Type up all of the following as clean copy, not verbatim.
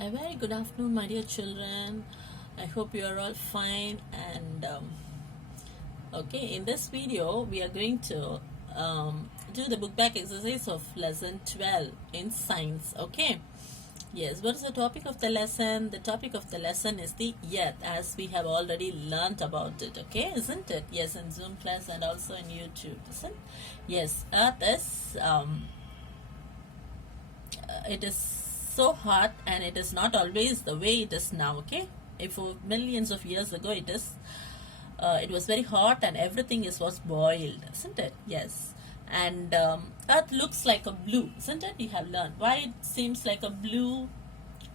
A very good afternoon, my dear children. I hope you are all fine. And okay, in this video, we are going to do the book back exercise of lesson 12 in science. Okay, yes, what is the topic of the lesson? The topic of the lesson is the earth, as we have already learnt about it. Okay, isn't it? Yes, in Zoom class and also in YouTube, isn't? Yes, earth is it is so hot, and it is not always the way it is now. Okay, if for millions of years ago it was very hot and everything was boiled, isn't it? Yes. And earth looks like a blue, isn't it? You have learned why it seems like a blue,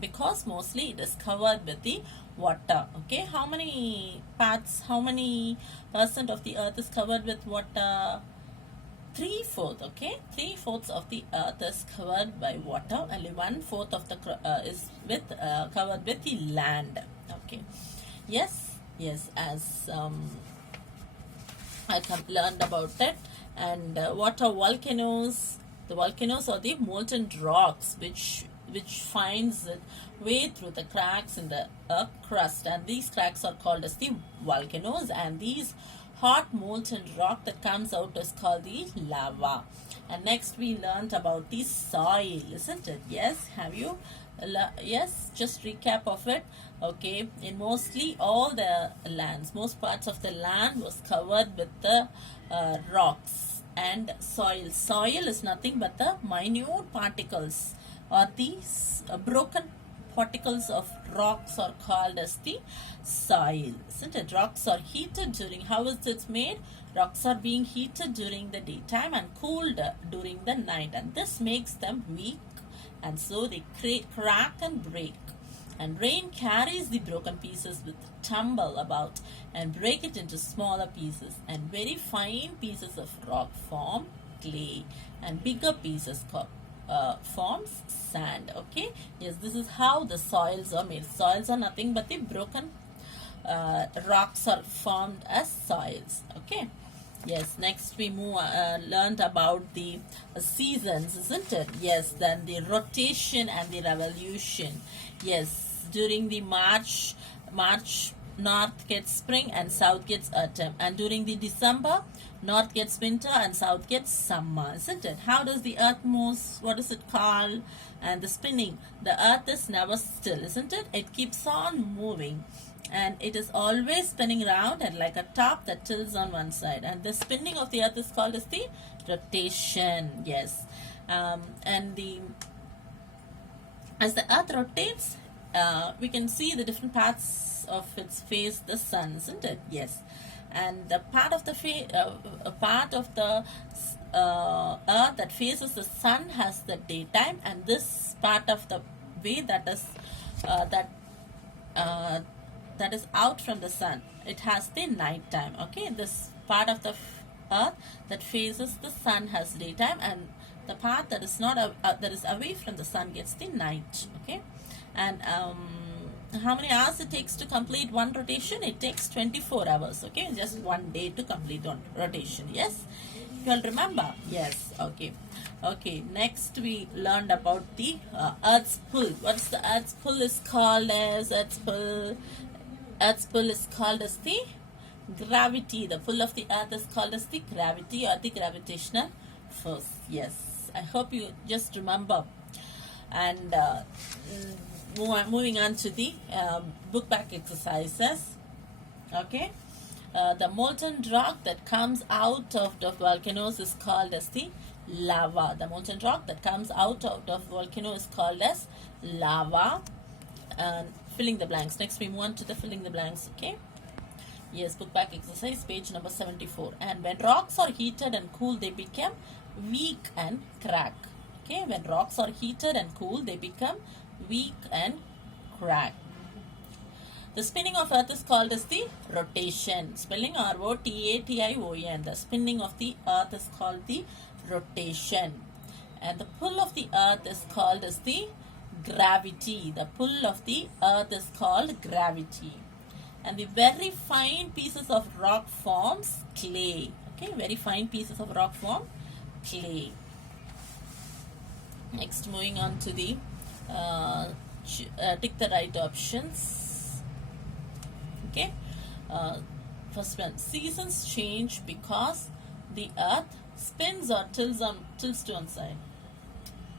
because mostly it is covered with the water. Okay, how many percent of the earth is covered with water? 3/4. Okay, 3/4 of the earth is covered by water. Only 1/4 of the is covered with the land. Okay, yes, as I learned about it. And what are volcanoes? The volcanoes are the molten rocks which finds its way through the cracks in the earth crust, and these cracks are called as the volcanoes. And these hot molten rock that comes out is called the lava. And next we learned about the soil, isn't it? Yes, have you? Yes, just recap of it. Okay, in mostly all the lands, most parts of the land was covered with the rocks and soil. Soil is nothing but the minute particles, or these broken particles of rocks are called as the soil, isn't it? Rocks are heated during, how is it made? Rocks are being heated during the daytime and cooled during the night, and this makes them weak, and so they crack and break. And rain carries the broken pieces with tumble about and break it into smaller pieces, and very fine pieces of rock form clay, and bigger pieces forms sand. Okay, yes, this is how the soils are made. Soils are nothing but the broken rocks are formed as soils. Okay, yes, next we learned about the seasons, isn't it? Yes, then the rotation and the revolution. Yes, during the March, north gets spring and south gets autumn, and during the December, north gets winter and south gets summer, isn't it? How does the earth move? What is it called? And the spinning. The earth is never still, isn't it? It keeps on moving, and it is always spinning around, and like a top that tilts on one side. And the spinning of the earth is called as the rotation. Yes, and as the earth rotates, we can see the different parts of its face, the sun, isn't it? Yes, and the part of the earth that faces the sun has the daytime, and this part of the way that is out from the sun, it has the night time. Okay, this part of the earth that faces the sun has daytime, and the part that is not that is away from the sun gets the night. Okay, and how many hours it takes to complete one rotation? It takes 24 hours. Okay, just one day to complete one rotation. Yes, you all remember? Yes. Okay, next we learned about the earth's pull. What's the earth's pull is called as? Earth's pull is called as the gravity. The pull of the earth is called as the gravity, or the gravitational force. Yes, I hope you just remember. And moving on to the book back exercises. Okay, the molten rock that comes out of the volcanoes is called as the lava. The molten rock that comes out of the volcano is called as lava. And filling the blanks. Next we move on to the filling the blanks. Okay, yes, book back exercise, page number 74. And when rocks are heated and cooled, they become weak and crack. Okay, when rocks are heated and cooled, they become weak and crack. The spinning of earth is called as the rotation. Spelling rotation. The spinning of the earth is called the rotation. And the pull of the earth is called as the gravity. The pull of the earth is called gravity. And the very fine pieces of rock forms clay. Okay, very fine pieces of rock form clay. Next, moving on to the tick the right options. Okay. First one, seasons change because the earth spins or tilts to one side.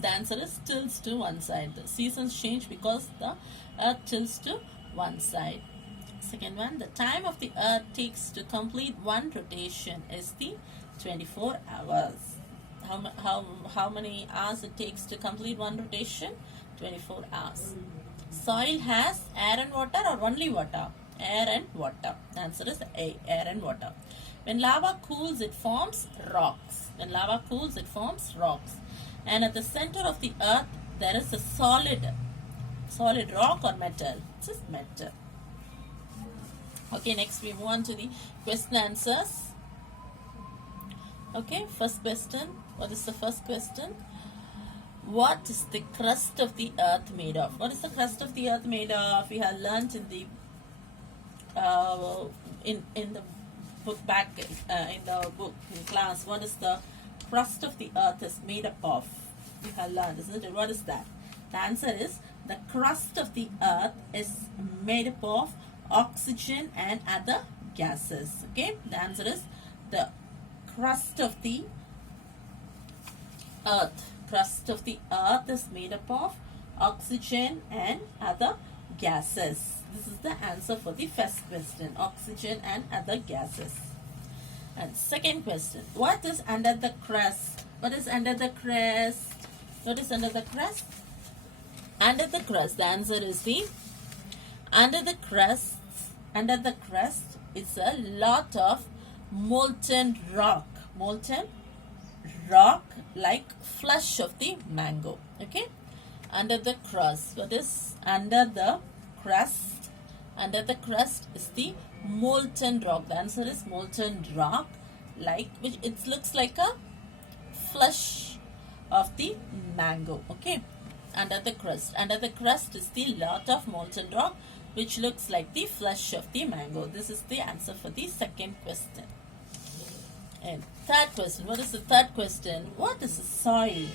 The answer is tilts to one side. The seasons change because the earth tilts to one side. Second one, the time of the earth takes to complete one rotation is the 24 hours. How many hours it takes to complete one rotation? 24 hours. Soil has air and water or only water? Air and water. The answer is A, air and water. When lava cools, it forms rocks. When lava cools, it forms rocks. And at the center of the earth, there is a solid rock or metal. It's just metal. Okay, next we move on to the question answers. Okay, first question. What is the first question? What is the crust of the earth made of? What is the crust of the earth made of? We have learnt in the in the book back in the book in class. What is the crust of the earth is made up of? You have learned, isn't it? What is that? The answer is the crust of the earth is made up of oxygen and other gases. Okay, the answer is the crust of the earth. Crust of the earth is made up of oxygen and other gases. This is the answer for the first question, oxygen and other gases. And second question, what is under the crust? What is under the crust? What is under the crust? Under the crust, the answer is the under the crust is a lot of molten rock like flesh of the mango. Okay, under the crust. What is under the crust? Under the crust is the molten rock. The answer is molten rock, which it looks like a flesh of the mango. Okay, under the crust. Under the crust is the lot of molten rock which looks like the flesh of the mango. This is the answer for the second question. And third question. What is the third question? What is the soil?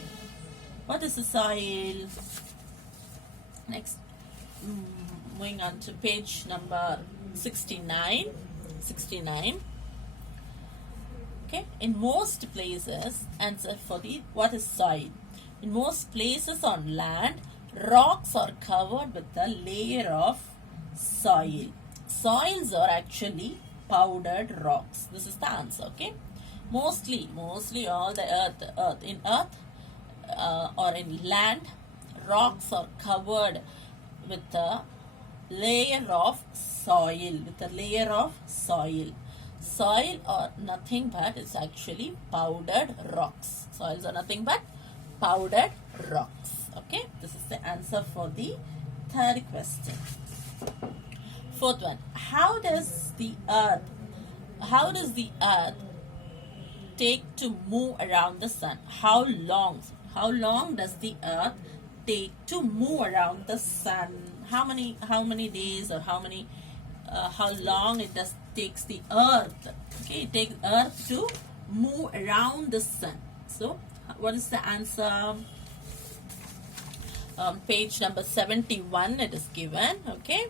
What is the soil? Next, moving on to page number 69. Okay, in most places, answer for the what is soil? In most places on land, rocks are covered with a layer of soil. Soils are actually powdered rocks. This is the answer. Okay, mostly all the earth in earth or in land, rocks are covered with a layer of soil. Soil are nothing but it's actually powdered rocks. Soils are nothing but powdered rocks. Okay, this is the answer for the third question. Fourth one, how does the earth take to move around the sun? How long does the earth take to move around the sun? How many days or how long it takes the earth? Okay, it takes earth to move around the sun. So what is the answer? On page number 71 it is given. Okay,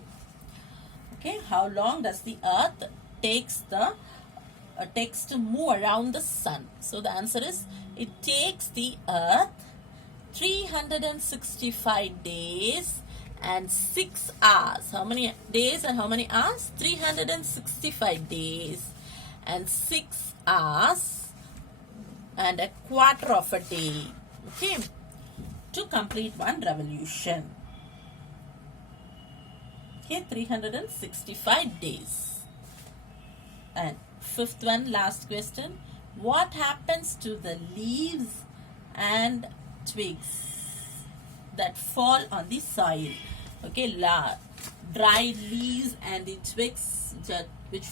how long does the earth takes to move around the sun? So the answer is it takes the earth 365 days and 6 hours. How many days and how many hours? 365 days and 6 hours and a quarter of a day. Okay, to complete one revolution. Okay, 365 days. And fifth one, last question. What happens to the leaves and twigs that fall on the soil? Okay, dried leaves and the twigs which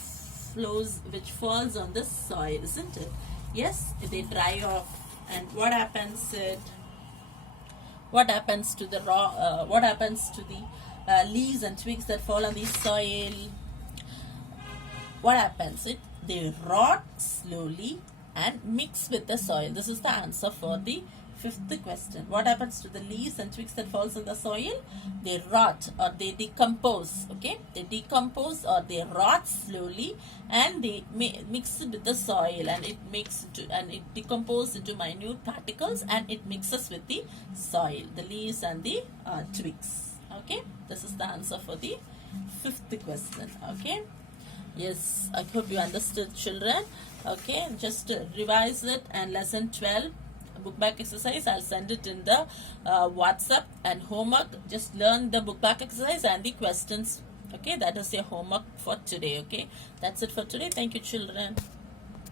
falls on the soil, isn't it? Yes, they dry off. And what happens to the leaves and twigs that fall on the soil? What happens? They rot slowly and mix with the soil. This is the answer for the Fifth question. What happens to the leaves and twigs that falls in the soil? They rot or they decompose. Okay, they decompose or they rot slowly, and they mix with the soil, and it decomposes into minute particles, and it mixes with the soil, the leaves and the twigs. Okay, this is the answer for the fifth question. Okay. Yes, I hope you understood, children. Okay, just revise it, and lesson 12 book back exercise, I'll send it in the WhatsApp, and homework, just learn the book back exercise and the questions. Okay, that is your homework for today. Okay, that's it for today. Thank you, children.